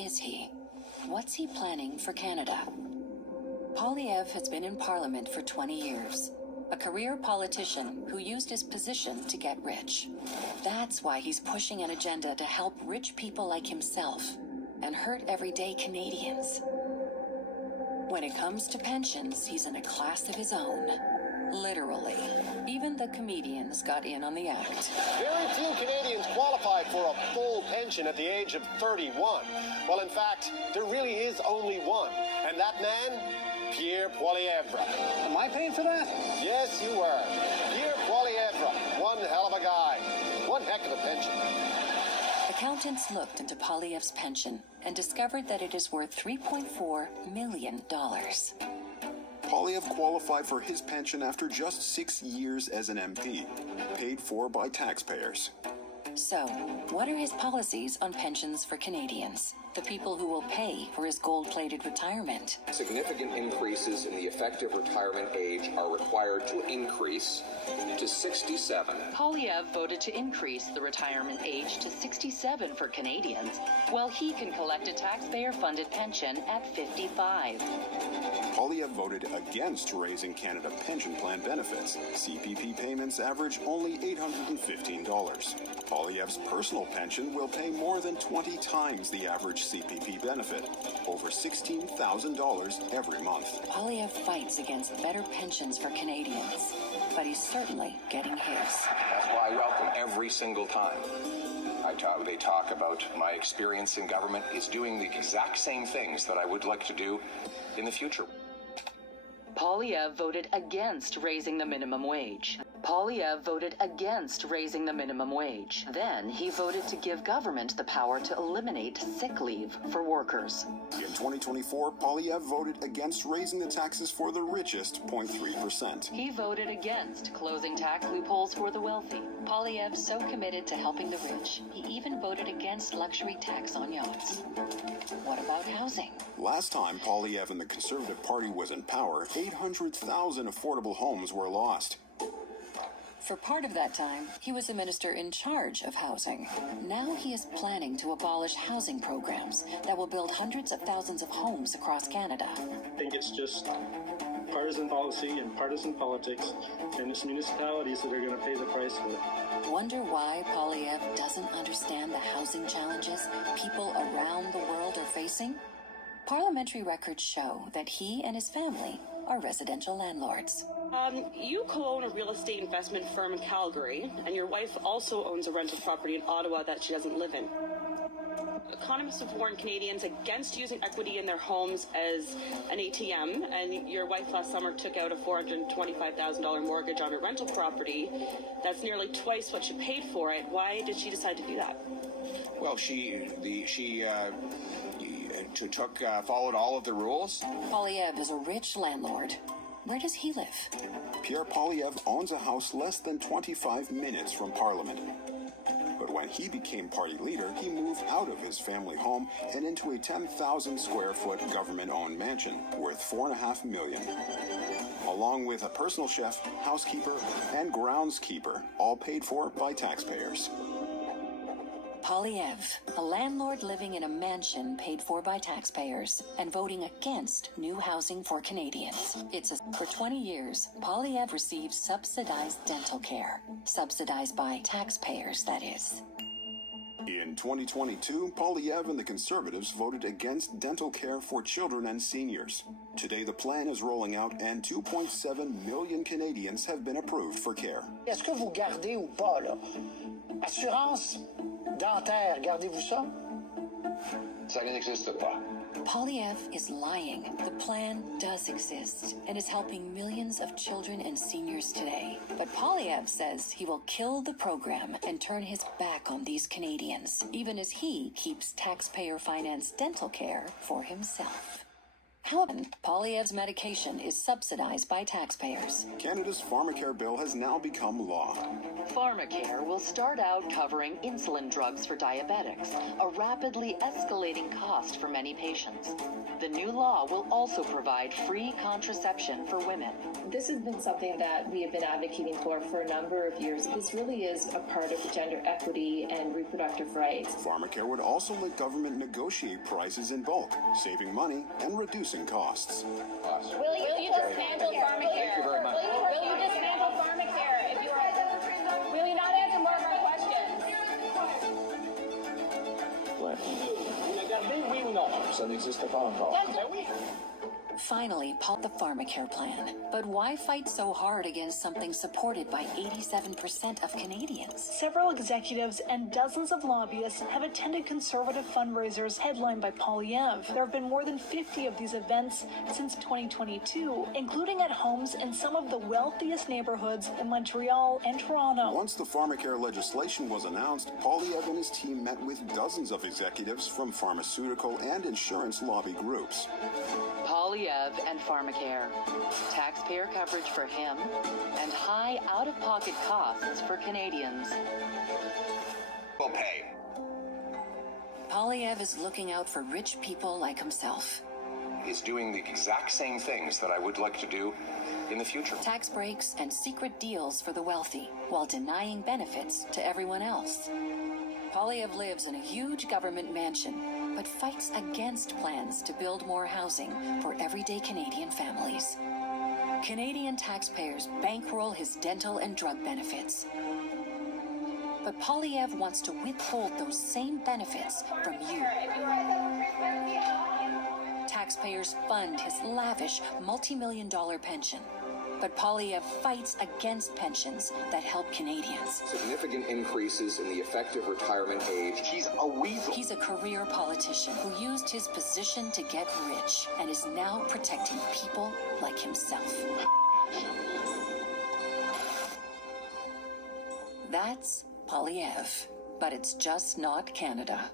is he? What's he planning for Canada? Poilievre has been in Parliament for 20 years. A career politician who used his position to get rich. That's why he's pushing an agenda to help rich people like himself and hurt everyday Canadians. When it comes to pensions, he's in a class of his own. Literally. Even the comedians got in on the act. Very few Canadians qualify for a full pension at the age of 31. Well, in fact, there really is only one. And that man? Pierre Poilievre. Am I paying for that? Yes, you were. Pierre Poilievre. One hell of a guy. One heck of a pension. Accountants looked into Poilievre's pension and discovered that it is worth $3.4 million. Poilievre qualified for his pension after just 6 years as an MP, paid for by taxpayers. So, what are his policies on pensions for Canadians? The people who will pay for his gold-plated retirement. Significant increases in the effective retirement age are required to increase to 67. Poilievre voted to increase the retirement age to 67 for Canadians, while he can collect a taxpayer-funded pension at 55. Poilievre voted against raising Canada pension plan benefits. CPP payments average only $815. Poilievre's personal pension will pay more than 20 times the average CPP benefit, over $16,000 every month. Poilievre fights against better pensions for Canadians, but he's certainly getting his. That's why I welcome every single time. They talk about my experience in government is doing the exact same things that I would like to do in the future. Poilievre voted against raising the minimum wage. Poilievre voted against raising the minimum wage. Then he voted to give government the power to eliminate sick leave for workers. In 2024, Poilievre voted against raising the taxes for the richest 0.3%. He voted against closing tax loopholes for the wealthy. Poilievre's so committed to helping the rich, he even voted against luxury tax on yachts. What about housing? Last time Poilievre and the Conservative Party was in power, 800,000 affordable homes were lost. For part of that time, he was a minister in charge of housing. Now he is planning to abolish housing programs that will build hundreds of thousands of homes across Canada. I think it's just partisan policy and partisan politics, and it's municipalities that are going to pay the price for it. Wonder why Poilievre doesn't understand the housing challenges people around the world are facing? Parliamentary records show that he and his family are residential landlords. You co-own a real estate investment firm in Calgary, and your wife also owns a rental property in Ottawa that she doesn't live in. Economists have warned Canadians against using equity in their homes as an ATM, and your wife last summer took out a $425,000 mortgage on her rental property. That's nearly twice what she paid for it. Why did she decide to do that? Well, followed all of the rules. Poilievre is a rich landlord. Where does he live? Pierre Poilievre owns a house less than 25 minutes from Parliament. But when he became party leader, he moved out of his family home and into a 10,000 square foot government-owned mansion worth $4.5 million. Along with a personal chef, housekeeper, and groundskeeper, all paid for by taxpayers. Poilievre, a landlord living in a mansion paid for by taxpayers and voting against new housing for Canadians. For 20 years, Poilievre received subsidized dental care. Subsidized by taxpayers, that is. In 2022, Poilievre and the Conservatives voted against dental care for children and seniors. Today, the plan is rolling out and 2.7 million Canadians have been approved for care. Est-ce que vous gardez ou pas, là? Assurance dentaire, gardez-vous ça? Ça n'existe pas. Poilievre is lying. The plan does exist and is helping millions of children and seniors today. But Poilievre says he will kill the program and turn his back on these Canadians, even as he keeps taxpayer-financed dental care for himself. Poilievre's medication is subsidized by taxpayers. Canada's Pharmacare bill has now become law. Pharmacare will start out covering insulin drugs for diabetics, a rapidly escalating cost for many patients. The new law will also provide free contraception for women. This has been something that we have been advocating for a number of years. This really is a part of gender equity and reproductive rights. Pharmacare would also let government negotiate prices in bulk, saving money and reducing costs. Will you dismantle Pharmacare? Thank you very much. Will you dismantle Pharmacare if you are? Will you not answer more of our questions? Regardez, oui ou non? Ça n'existe pas encore. Finally, the Pharmacare plan. But why fight so hard against something supported by 87% of Canadians? Several executives and dozens of lobbyists have attended conservative fundraisers headlined by Poilievre. There have been more than 50 of these events since 2022, including at homes in some of the wealthiest neighborhoods in Montreal and Toronto. Once the Pharmacare legislation was announced, Poilievre and his team met with dozens of executives from pharmaceutical and insurance lobby groups. Poilievre and Pharmacare. Taxpayer coverage for him and high out-of-pocket costs for Canadians. Will pay. Poilievre is looking out for rich people like himself. Is doing the exact same things that I would like to do in the future. Tax breaks and secret deals for the wealthy, while denying benefits to everyone else. Poilievre lives in a huge government mansion, but fights against plans to build more housing for everyday Canadian families. Canadian taxpayers bankroll his dental and drug benefits. But Poilievre wants to withhold those same benefits from you. Taxpayers fund his lavish multi-million-dollar pension. But Poilievre fights against pensions that help Canadians. Significant increases in the effective retirement age. He's a weasel. He's a career politician who used his position to get rich and is now protecting people like himself. That's Poilievre, but it's just not Canada.